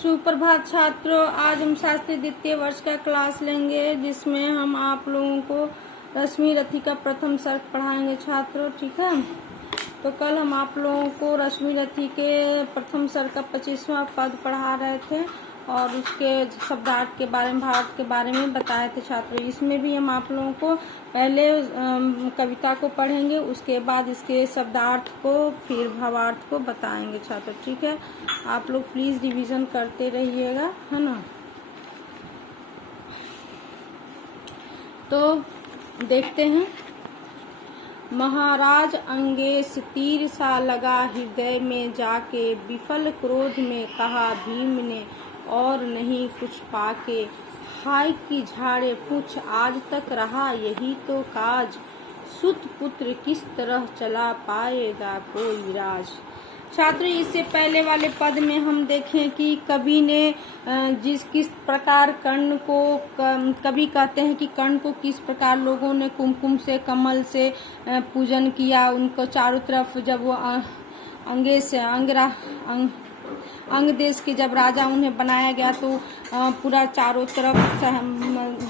सुप्रभात छात्रों, आज हम शास्त्री द्वितीय वर्ष का क्लास लेंगे जिसमें हम आप लोगों को रश्मि रथी का प्रथम सर्ग पढ़ाएंगे छात्रों। ठीक है, तो कल हम आप लोगों को रश्मि रथी के प्रथम सर्ग का 25वां पद पढ़ा रहे थे और उसके शब्दार्थ के बारे में, भावार्थ के बारे में बताए थे छात्रों। इसमें भी हम आप लोगों को पहले कविता को पढ़ेंगे, उसके बाद इसके शब्दार्थ को फिर भावार्थ को बताएंगे छात्रों। ठीक है, आप लोग प्लीज रिवीजन करते रहिएगा, है ना। तो देखते हैं। महाराज अंगेस तीर सा लगा हृदय में जाके, विफल क्रोध में कहा भीम ने और नहीं कुछ पाके। हाय की झाड़े पूछ आज तक रहा यही तो काज, सुत पुत्र किस तरह चला पाएगा कोई राज। छात्र, इससे पहले वाले पद में हम देखें कि कवि ने किस प्रकार कर्ण को, कवि कहते हैं कि कर्ण को किस प्रकार लोगों ने कुमकुम से, कमल से पूजन किया। उनको चारों तरफ जब वो अंग देश के जब राजा उन्हें बनाया गया तो पूरा चारों तरफ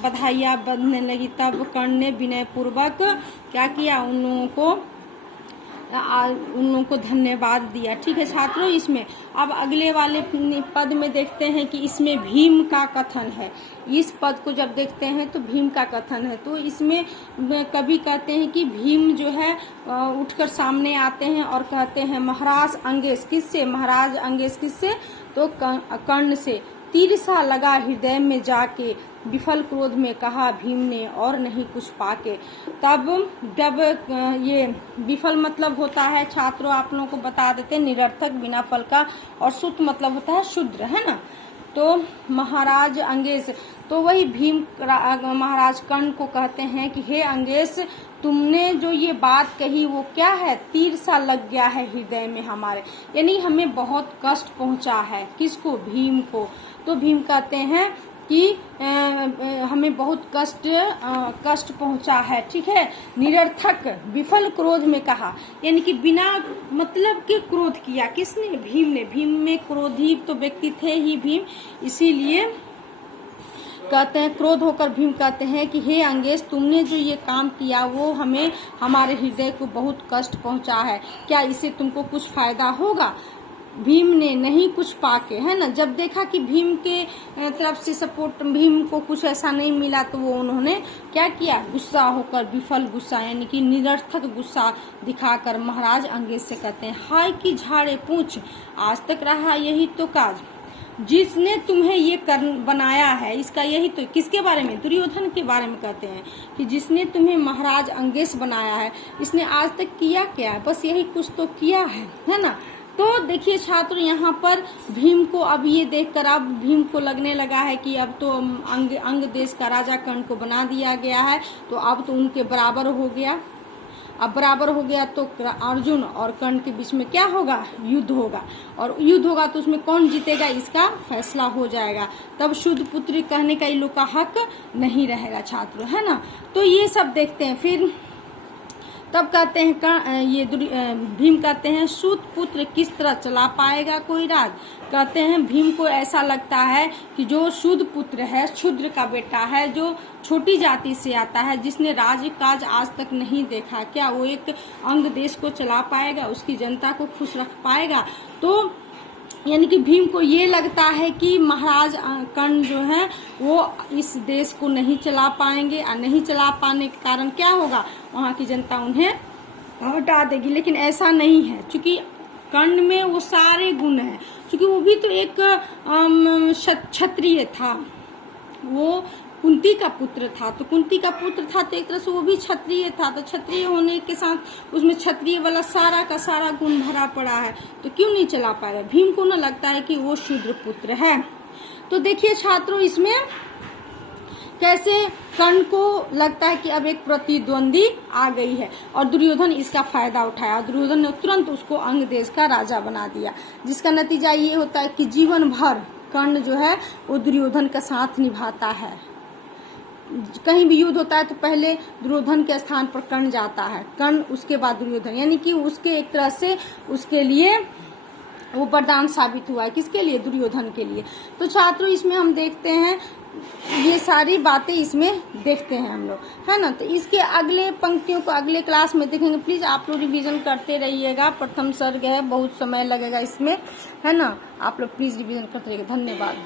बधाइयाँ बजने लगी। तब कर्ण ने विनय पूर्वक क्या किया, उन लोगों को धन्यवाद दिया। ठीक है छात्रों, इसमें अब अगले वाले पद में देखते हैं कि इसमें भीम का कथन है। इस पद को जब देखते हैं तो भीम का कथन है। तो इसमें कवि कहते हैं कि भीम जो है उठकर सामने आते हैं और कहते हैं महाराज अंगेस, किससे, महाराज अंगेस किससे, तो कर्ण से। तीर सा लगा हृदय में जाके, विफल क्रोध में कहा भीम ने और नहीं कुछ पाके। तब जब ये विफल मतलब होता है छात्रों, आप लोगों को बता देते हैं, निरर्थक, बिना फल का, और सुत मतलब होता है शूद्र, है ना। तो महाराज अंगेस, तो वही भीम महाराज कर्ण को कहते हैं कि हे अंगेस, तुमने जो ये बात कही वो क्या है, तीर सा लग गया है हृदय में हमारे, यानी हमें बहुत कष्ट पहुंचा है। किसको, भीम को। तो भीम कहते हैं कि हमें बहुत कष्ट पहुंचा है। ठीक है, निरर्थक, विफल क्रोध में कहा, यानी कि बिना मतलब के क्रोध किया। किसने, भीम ने। भीम में क्रोधी तो व्यक्ति थे ही भीम, इसीलिए कहते हैं, क्रोध होकर भीम कहते हैं कि हे अंगेस, तुमने जो ये काम किया वो हमें, हमारे हृदय को बहुत कष्ट पहुंचा है। क्या इससे तुमको कुछ फायदा होगा। भीम ने नहीं कुछ पाके, है ना। जब देखा कि भीम के तरफ से सपोर्ट, भीम को कुछ ऐसा नहीं मिला, तो वो उन्होंने क्या किया, गुस्सा होकर, विफल गुस्सा यानी कि निरर्थक गुस्सा दिखाकर महाराज अंगेस से कहते हैं, हाय की झाड़े पूछ आज तक रहा यही तो काज, जिसने तुम्हें ये बनाया है, इसका यही तो, किसके बारे में, दुर्योधन के बारे में कहते हैं कि जिसने तुम्हें महाराज अंगेस बनाया है, इसने आज तक किया क्या है, बस यही कुछ तो किया है ना। तो देखिए छात्र, यहाँ पर भीम को अब ये देखकर अब भीम को लगने लगा है कि अब तो अंग देश का राजा कर्ण को बना दिया गया है, तो अब तो उनके बराबर हो गया। अब बराबर हो गया तो अर्जुन और कर्ण के बीच में क्या होगा, युद्ध होगा, और युद्ध होगा तो उसमें कौन जीतेगा इसका फैसला हो जाएगा। तब शुद्ध पुत्र कहने का इन लोग का हक नहीं रहेगा छात्र, है ना। तो ये सब देखते हैं। फिर तब कहते हैं ये भीम कहते हैं, सूत पुत्र किस तरह चला पाएगा कोई राज। कहते हैं भीम को ऐसा लगता है कि जो शुद्ध पुत्र है, शूद्र का बेटा है, जो छोटी जाति से आता है, जिसने राज काज आज तक नहीं देखा, क्या वो एक अंग देश को चला पाएगा, उसकी जनता को खुश रख पाएगा। तो यानी कि भीम को ये लगता है कि महाराज कर्ण जो है वो इस देश को नहीं चला पाएंगे, और नहीं चला पाने के कारण क्या होगा, वहाँ की जनता उन्हें हटा देगी। लेकिन ऐसा नहीं है, क्योंकि कर्ण में वो सारे गुण हैं, क्योंकि वो भी तो एक क्षत्रिय था, वो कुंती का पुत्र था, तो कुंती का पुत्र था तो एक तरह से वो भी क्षत्रिय था, तो क्षत्रिय होने के साथ उसमें क्षत्रिय वाला सारा का सारा गुण भरा पड़ा है, तो क्यों नहीं चला पाएगा। भीम को न लगता है कि वो शूद्र पुत्र है। तो देखिए छात्रों, इसमें कैसे कर्ण को लगता है कि अब एक प्रतिद्वंदी आ गई है, और दुर्योधन इसका फायदा उठाया। दुर्योधन ने तुरंत उसको अंग देश का राजा बना दिया, जिसका नतीजा ये होता है कि जीवन भर कर्ण जो है वो दुर्योधन का साथ निभाता है। कहीं भी युद्ध होता है तो पहले दुर्योधन के स्थान पर कर्ण जाता है, कर्ण उसके बाद दुर्योधन, यानी कि उसके एक तरह से उसके लिए वो वरदान साबित हुआ है। किसके लिए? दुर्योधन के लिए। तो छात्रों इसमें हम देखते हैं ये सारी बातें इसमें देखते हैं हम लोग, है ना। तो इसके अगले पंक्तियों को अगले क्लास में देखेंगे। प्लीज आप लोग रिवीजन करते रहिएगा, प्रथम सर्ग है, बहुत समय लगेगा इसमें, है ना। आप लोग प्लीज रिवीजन करते रहिएगा। धन्यवाद।